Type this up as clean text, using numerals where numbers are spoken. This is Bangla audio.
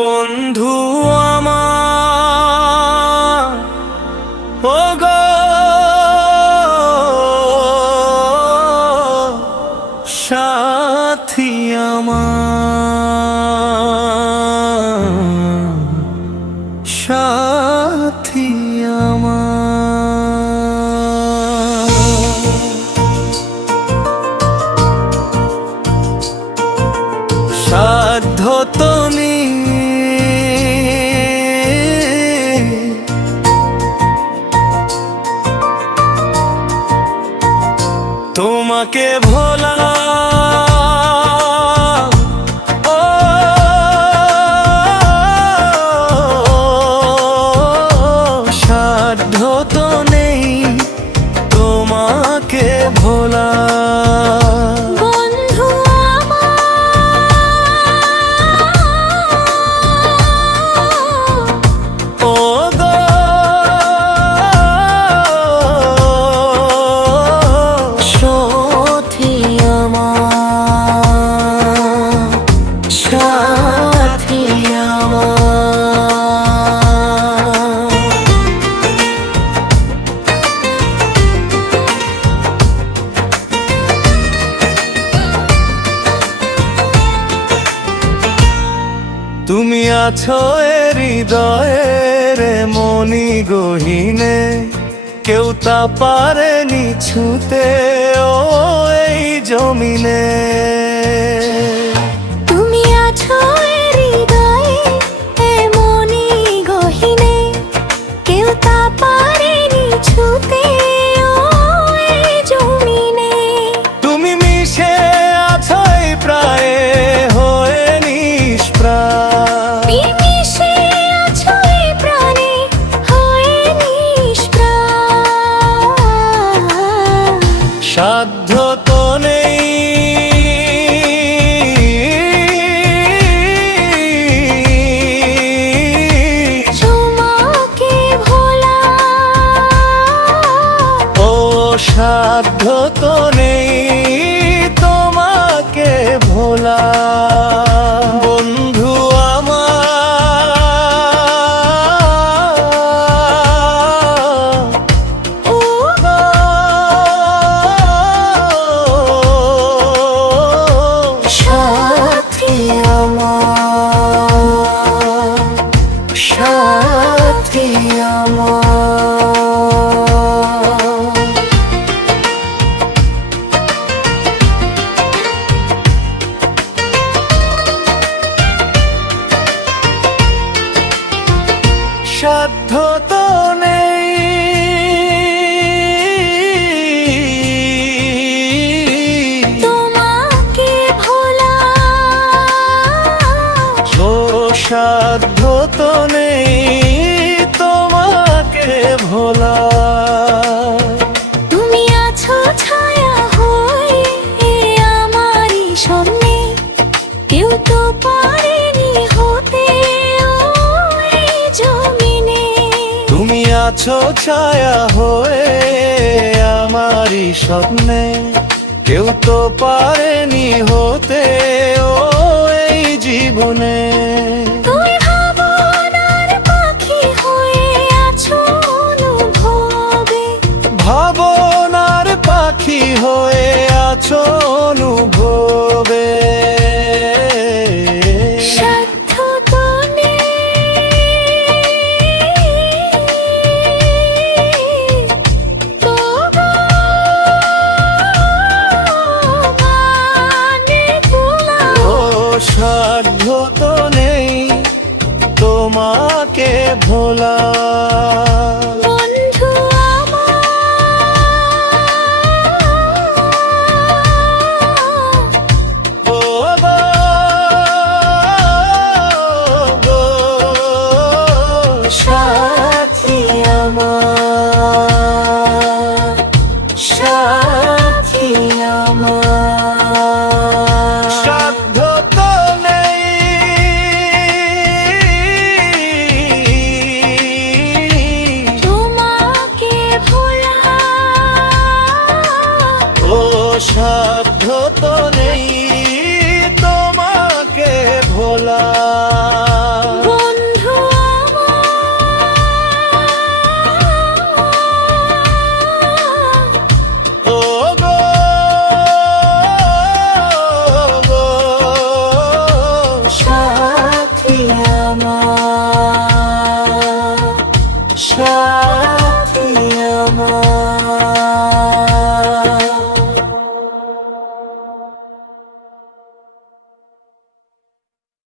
বন্ধু আমার, ও গো সাথী আমার, সাথী আমার। সাধ্য তো নেই তোমাকে ভোলা, ও সাধ্য তো নেই তোমাকে ভোলা। তুমি আছো হৃদয়ের মনি গহীনে, কেউ তা পারেনি ছুঁতে ও এই জমিনে। তুমি আছো হৃদয়ে মনি গহীনে, কেউ তা পারেনি ছুঁতে ও এই জমিনে। তুমি মিশে আছো প্রায় হয়ে নিষ্প্রাণ, সাধ্য তো নেই তোমাকে ভোলা, ও সাধ্য তো নেই তোমাকে ভোলা। বন্ধু সাথী আমার, সাধ্য তো নেই তোমাকে ভোলা, ও সাধ্য তো নেই তোমাকে ভোলা। তুমি আছো ছায়া হয়ে আমারই সামনে, কেউ তো পারেনি হতে ও এই জমিনে। তুমি আছো ছায়া হয়ে আমারই স্বপ্নে, কেউ তো পারেনি হতে ও এই জীবনে। তুমি ভাবনার পাখি হয়ে আছো অনুভবে, ভাবনার পাখি হয়ে আছো অনুভবে। সাধ্য তো নেই তবু মানে ভোলা, ও সাধ্য তো নেই তোমাকে ভোলা।